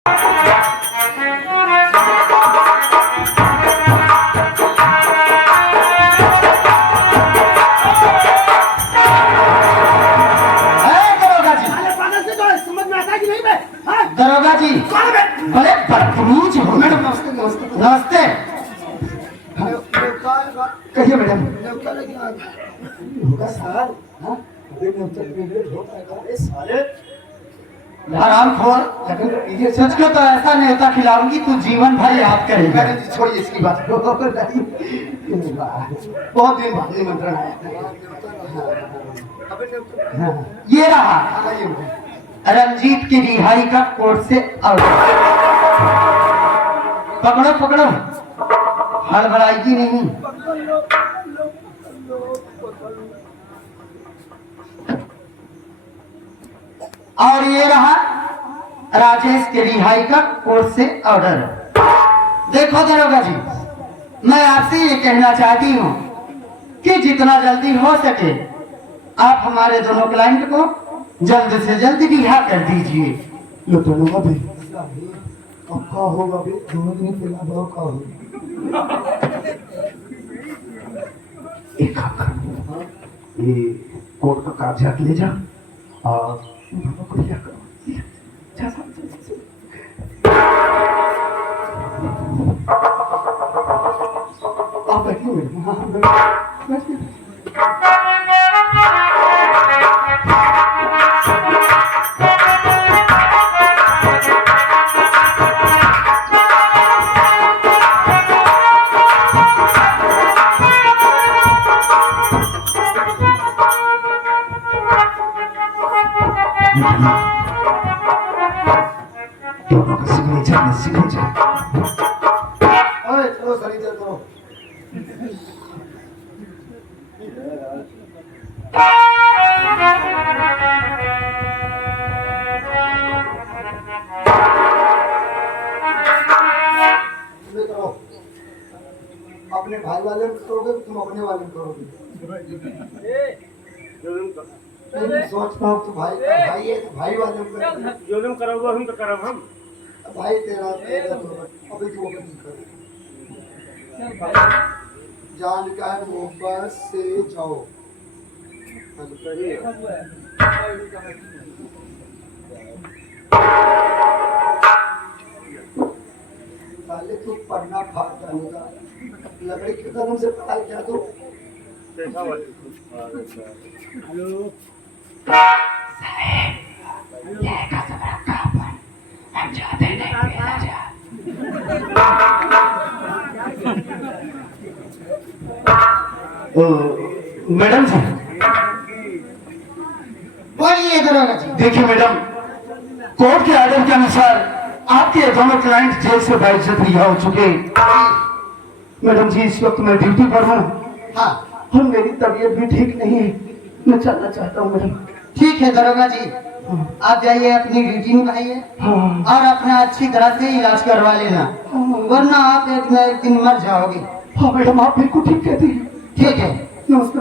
दरोगा जी बड़े बदतमीज हो। मैडम नमस्ते। नमस्ते नमस्ते। कहिए मैडम। आराम खोर सच को तो ऐसा नहीं होता खिलाऊंगी तू जीवन भर याद करेगा। छोड़िए इसकी बात। बहुत दिन बाद निमंत्रण आया। ये रहा रंजीत की रिहाई का कोर्ट से आउट। पकड़ो पकड़ो, हड़बड़ाएगी नहीं। और ये रहा राजेश की रिहाई का कोर्ट से ऑर्डर। देखो दरोगा जी, मैं आपसे ये कहना चाहती हूँ कि जितना जल्दी हो सके आप हमारे दोनों क्लाइंट को जल्द से जल्द रिहा कर दीजिए। ये दोनों भी अब का होगा भी दोनों दिन पहला दो का होगा। एक काम कर, ये कोर्ट का कागजात ले जा और दोनों को क्या करो। आप बैठिए मैडम। बैठिए। दोनों का सिग्नेचर चलो सिग्नेचर करो। अपने भाई वाले में करोगे तुम अपने वाले में करोगे। सोचता हूँ तो भाई भाई है तो भाई वाले में जो तुम करोगे हम तो करब हम। भाई तेरा तेरा तो अभी तो वो नहीं कर जान का मोहब्बत से जाओ। पहले तो पढ़ना फाड़ डालूंगा लकड़ी के कदम से पढ़ाई क्या तो। हेलो हम जाते नहीं मैडम जी। बोलिए दरोगा जी। देखिए मैडम, कोर्ट के आर्डर के अनुसार आपके दोनों क्लाइंट जेल से बाइज्जत रिहा हो चुके। मैडम जी इस वक्त मैं ड्यूटी पर हूँ। हाँ और मेरी तबीयत भी ठीक नहीं है, मैं चलना चाहता हूँ मैडम। ठीक है दरोगा जी, आप जाइए अपनी ड्यूटी निभाइए और अपना अच्छी तरह से इलाज करवा लेना, वरना आप एक न एक दिन मर जाओगे। हाँ मैडम आप बिल्कुल ठीक कहती हैं। ठीक है नमस्ते।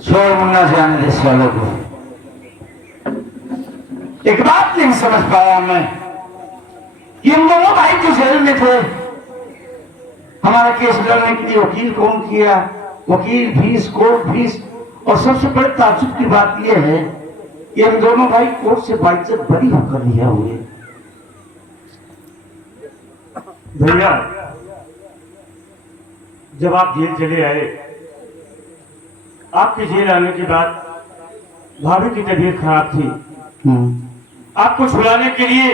छोड़ मुन्ना से आने देश वालों को। एक बात नहीं समझ पाया मैं, ये दोनों भाई जो जेल में थे, हमारा केस लड़ने के लिए वकील कौन किया, वकील फीस कोर्ट फीस, और सबसे बड़े ताज्जुब की बात यह है कि हम दोनों भाई कोर्ट से बाइज्जत बरी होकर रिहा हुए। भैया जब आप जेल चले आए, आपके जेल आने के बाद भाभी की तबीयत खराब थी। आपको छुड़ाने के लिए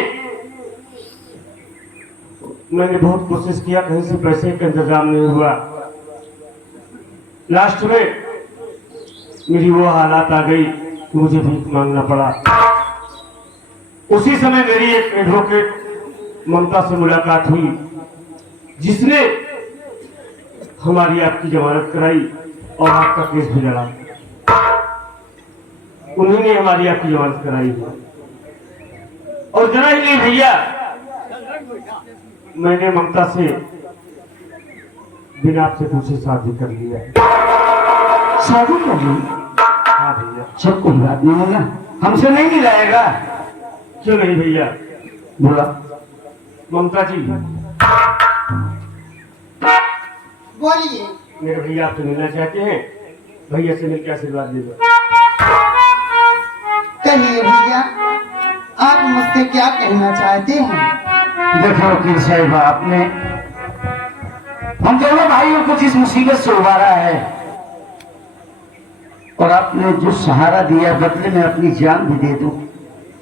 मैंने बहुत कोशिश किया, कहीं से पैसे का इंतजाम नहीं हुआ। लास्ट में मेरी वो हालात आ गई कि मुझे भीख मांगना पड़ा। उसी समय मेरी एक एडवोकेट ममता से मुलाकात हुई, जिसने हमारी आपकी जमानत कराई और आपका केस भी लड़ा। उन्होंने हमारी आपकी जमानत कराई है। और जरा ही नहीं भैया, मैंने ममता से बिना आपसे पूछे शादी कर लिया। शादी कर ली? हाँ भैया। सब कोई बात नहीं होगा, हमसे नहीं मिलाएगा? क्यों नहीं भैया? बोला। ममता जी, बोलिए। मेरे भैया आपसे मिलना चाहते हैं, भैया से मिलकर आशीर्वाद दे दो। कहिए भैया, आप मुझसे क्या कहना चाहते हैं? देखो वकील साहब, आपने हम दोनों भाइयों को जिस मुसीबत से उबारा है और आपने जो सहारा दिया, बदले में अपनी जान भी दे दूं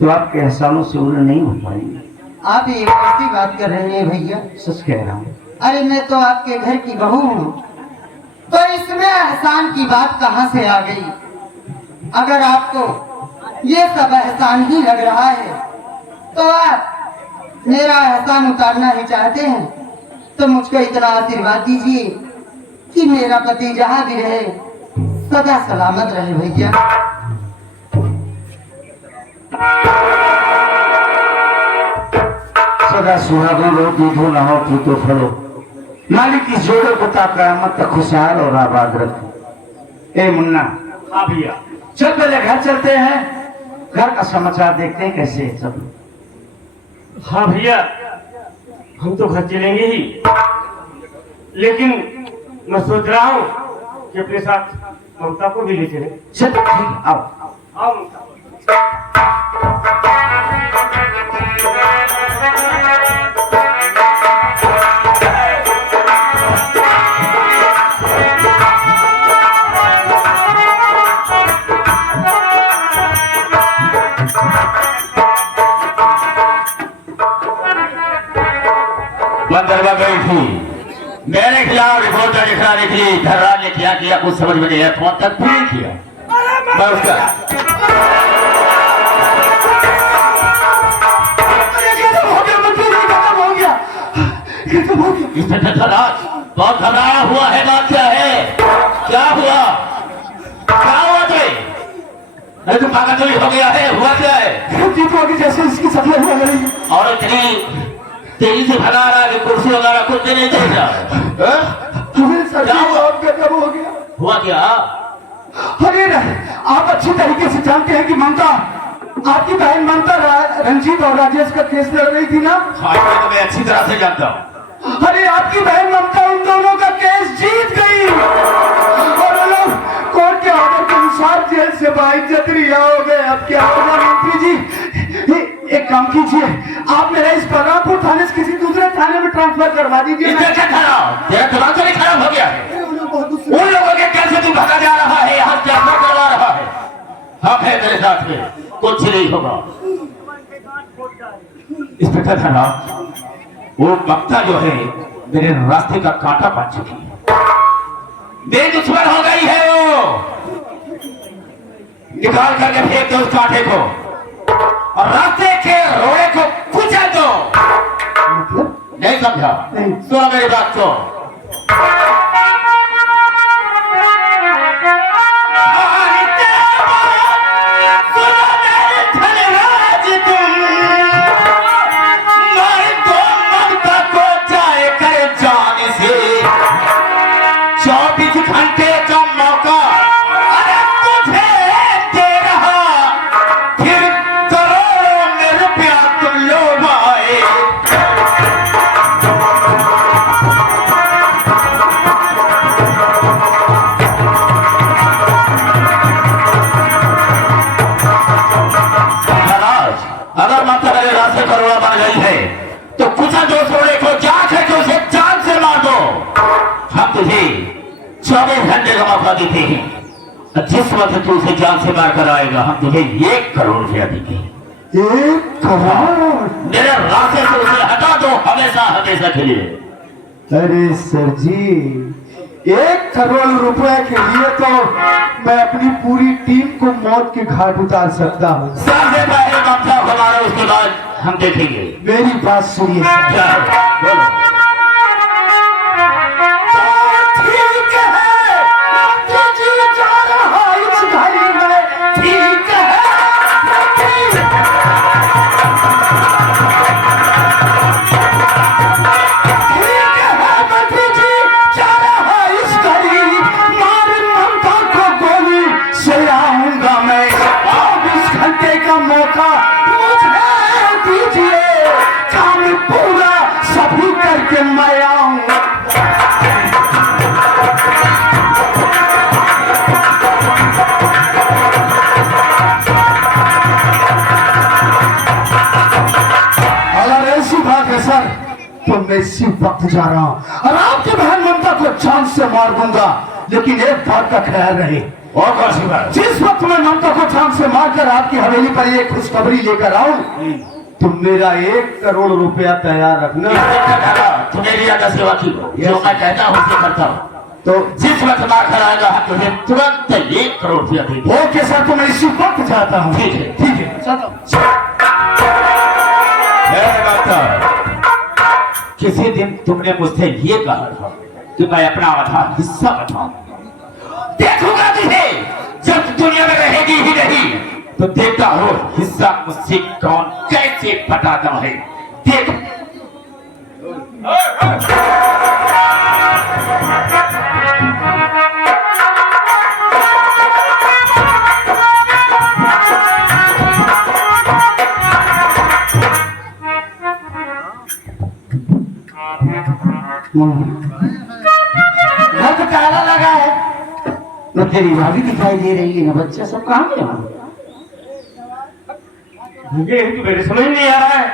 तो आपके एहसानों से उन्हें नहीं हो पाएंगे। आप ये कैसी बात कर रहे हैं भैया? सच कह रहा हूँ। अरे मैं तो आपके घर की बहू हूँ, तो इसमें एहसान की बात कहाँ से आ गई? अगर आपको ये सब एहसान ही लग रहा है तो आप मेरा एहसान उतारना ही चाहते हैं तो मुझको इतना आशीर्वाद दीजिए कि मेरा पति जहाँ भी रहे सदा सलामत रहे भैया। सदा सुहागन रहो, दूधो ना हो पूतो फलो, मालिक की जोड़े को क़यामत तक खुशहाल और आबाद रखे। ए मुन्ना। हाँ भैया। चल पहले घर चलते हैं, घर का समाचार देखते हैं कैसे है सब। हाँ भैया, हम तो घर चलेंगे ही, लेकिन मैं सोच रहा हूँ कि अपने साथ ममता को भी ले चले। चल ठीक, आओ। आओ ममता। मंदरवा गई थी, मेरे खिलाफ रिपोर्ट लिखना निकली, धर्रा ने क्या किया कुछ समझ में नहीं आया, फोन तक भी नहीं किया। मैं उसका बहुत घबराया हुआ है, बात क्या है? क्या हुआ? क्या हुआ तुझे? अरे तुम पागल हो गया है, हुआ क्या है? जैसे इसकी सफाई हो रही है और इतनी तेजी से भगा रहा है, कुर्सी वगैरह कुछ नहीं देख रहा है। क्या हो गया? हुआ क्या? अरे आप अच्छी तरीके से जानते हैं कि ममता, आपकी बहन ममता रंजीत और राजेश का केस लड़ रही थी ना? हाँ, ये तो मैं अच्छी तरह से जानता हूँ। अरे आपकी बहन ममता उन दोनों का केस जीत गई और वो लोग कोर्ट के ऑर्डर के अनुसार जेल से बाइज्जत रिहा हो गए। अब क्या होगा मंत्री जी? एक काम कीजिए, आप मेरा इस बलरामपुर थाने से किसी दूसरे थाने में ट्रांसफर करवा दीजिए। इसमें क्या खराब? तेरा दिमाग तो नहीं खराब हो गया है? उन लोगों के कैसे तू भगा जा रहा है, यहाँ क्या करवा रहा है? हम है तेरे साथ में, कुछ नहीं होगा। इंस्पेक्टर खराब, वो ममता जो है मेरे रास्ते का कांटा बन चुकी है, मेरी दुश्मन हो गई है। वो निकाल करके फेंक दो उस कांटे को और रास्ते के रोड़े को कुचल दो। नहीं समझा? सुनो मेरी बात को। देते हैं, जिस वक्त तू उसे जान से मार कर आएगा हम तुझे 1 करोड़ रुपया देंगे। 1 करोड़? मेरे रास्ते से उसे हटा दो हमेशा हमेशा के लिए। अरे सर जी, 1 करोड़ रुपए के लिए तो मैं अपनी पूरी टीम को मौत के घाट उतार सकता हूँ। सबसे पहले ममता को मारो, उसके बाद हम देखेंगे। मेरी बात सुनिए सर। क्या बोलो? तो मैं इसी वक्त जा रहा हूँ और आपकी बहन ममता को जान से मार दूंगा, लेकिन एक बात का ख्याल रहे। और कौन सी बात? जिस वक्त मैं ममता को जान से मारकर आपकी हवेली पर एक खुशखबरी लेकर आऊं, तो मेरा 1 करोड़ रुपया तैयार रखना। तू मेरी आगे सेवा की, जो मैं कहता हूँ उसे करता हूँ। तो जिस वक्त मार आएगा तुझे तुरंत 1 करोड़ रुपया दे दो। ओके सर, तो मैं इसी वक्त जाता हूँ। ठीक है। ठीक है, चलो। किसी दिन तुमने मुझसे ये कहा था कि मैं अपना आधा हिस्सा बताऊं। देखूंगा तुझे जब दुनिया में रहेगी ही नहीं, तो देखता हो हिस्सा मुझसे कौन कैसे बताता है। देख घर तो ताला लगा है, न तेरी भाभी दिखाई दे रही है, न बच्चा, सब कहाँ गया? ये तो मेरे समझ नहीं आ रहा है।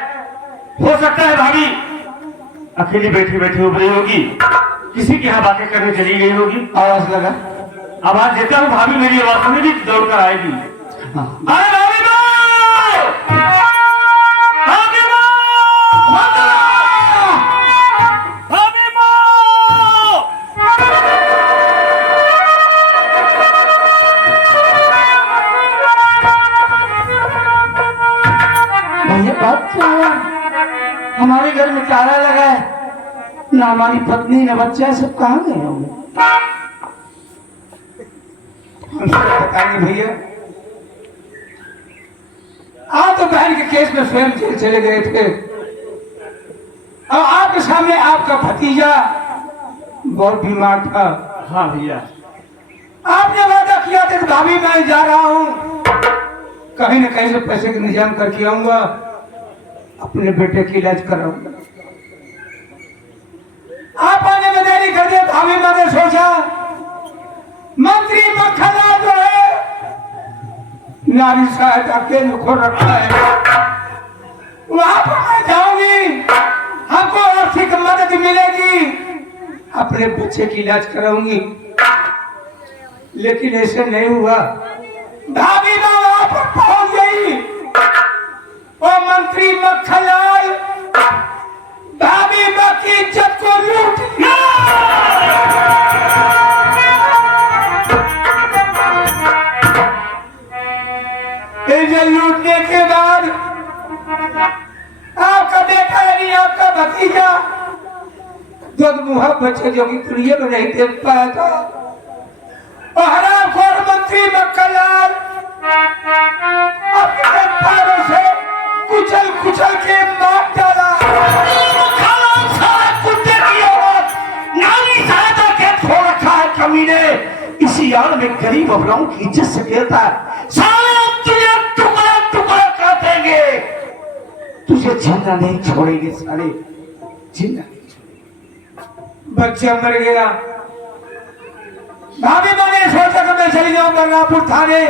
हो सकता है भाभी अकेली बैठी बैठी उभरी होगी, किसी की यहाँ बातें करने चली गई होगी। आवाज लगा। आवाज देता हूँ, भाभी मेरी आवाज सुनी भी दौड़ कर आएगी। हाँ। अरे भाभी भैया बात क्या हुआ? हमारे घर में ताला लगा है, न हमारी पत्नी न बच्चा, सब कहाँ गए होंगे? पता नहीं भैया। आप तो बहन के केस में स्वयं जेल चले गए थे, और आपके सामने आपका भतीजा बहुत बीमार था। हाँ भैया, आपने वादा किया था कि भाभी मैं जा रहा हूँ, कहीं न कहीं से पैसे का इंतजाम करके आऊंगा, अपने बेटे की इलाज कराऊंगा। आप आने में देरी कर दिया। भाभी मैंने सोचा मंत्री मक्खना जो है नारी सहायता केंद्र खोल रखा है, वहां पर मैं जाऊंगी, हमको आर्थिक मदद मिलेगी, अपने बच्चे की इलाज कराऊंगी। लेकिन ऐसे नहीं हुआ। भाभी माँ वहां पर पहुंच गई और मंत्री मक्खनलाल भाभी माँ की इज्जत को लूट लिया। इज्जत लूटने के बाद आपका बेटा यानी आपका भतीजा दुधमुहा बच्चे जो कि दुनिया में नहीं देख पाया था, और हरामखोर मंत्री मक्खनलाल अपने पैरों से कुचल कुचल के मार डाला। कुत्ते की औरत नारी सहायता के छोड़ रखा है कमीने, इसी आड़ में गरीब अबलाओं की इज्जत से कहता है साले तुझे टुकड़ा टुकड़ा कर देंगे, तुझे जिंदा नहीं छोड़ेंगे साले, जिंदा नहीं छोड़ेंगे। बच्चा मर गया। भाभी मैंने सोचा कि मैं चली जाऊं बलरामपुर थाने,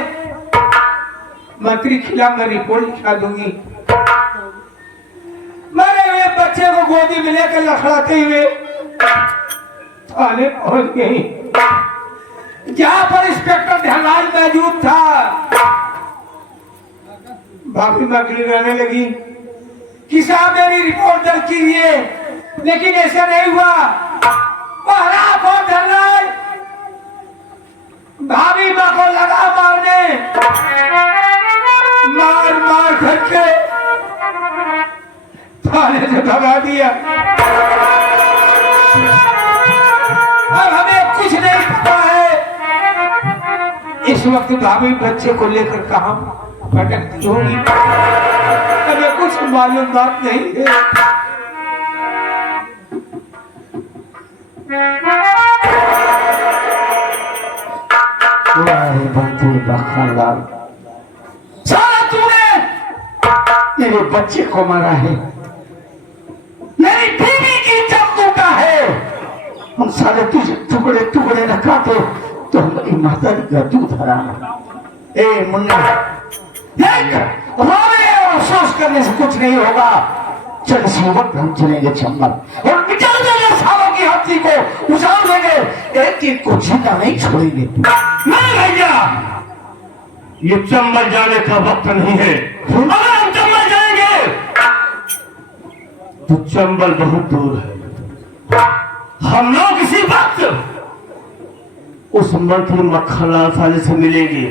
मंत्री खिलाफ मैं रिपोर्ट लिखा दूंगी। मरे हुए बच्चे को गोदी में लेकर लखड़ाते हुए थाने पहुंच गई, जहां पर इंस्पेक्टर ध्यानलाल मौजूद था। भाभी मगली रहने लगी कि साहब मेरी रिपोर्ट दर्ज कीजिए, लेकिन ऐसा नहीं हुआ। ध्यानलाल भाभी माँ को लगा मारने, मार मार करके थाने से भगा दिया। अब हमें कुछ नहीं पता है इस वक्त भाभी बच्चे को लेकर कहां भटकती होगी, हमें कुछ मालूम बात नहीं है। साला तूने मेरे बच्चे को मारा है, मेरी बीवी की इज्जत लूटा है। हम साले तुझे टुकड़े टुकड़े न काटे तो हमारी माता का दूध हराम। ए मुन्ना देख, रोने और अफसोस करने से कुछ नहीं होगा। चल इसी वक्त हम चलेंगे चंबल और निकाल देंगे सालों की हस्ती को, उजाड़ देंगे, एक एक को जिंदा नहीं छोड़ेंगे। नहीं भैया, ये चंबल जाने का वक्त नहीं है। अगर हम चंबल जाएंगे तो चंबल बहुत दूर है। हम लोग इसी वक्त उस मंत्री मक्खनलाल साले से मिलेंगे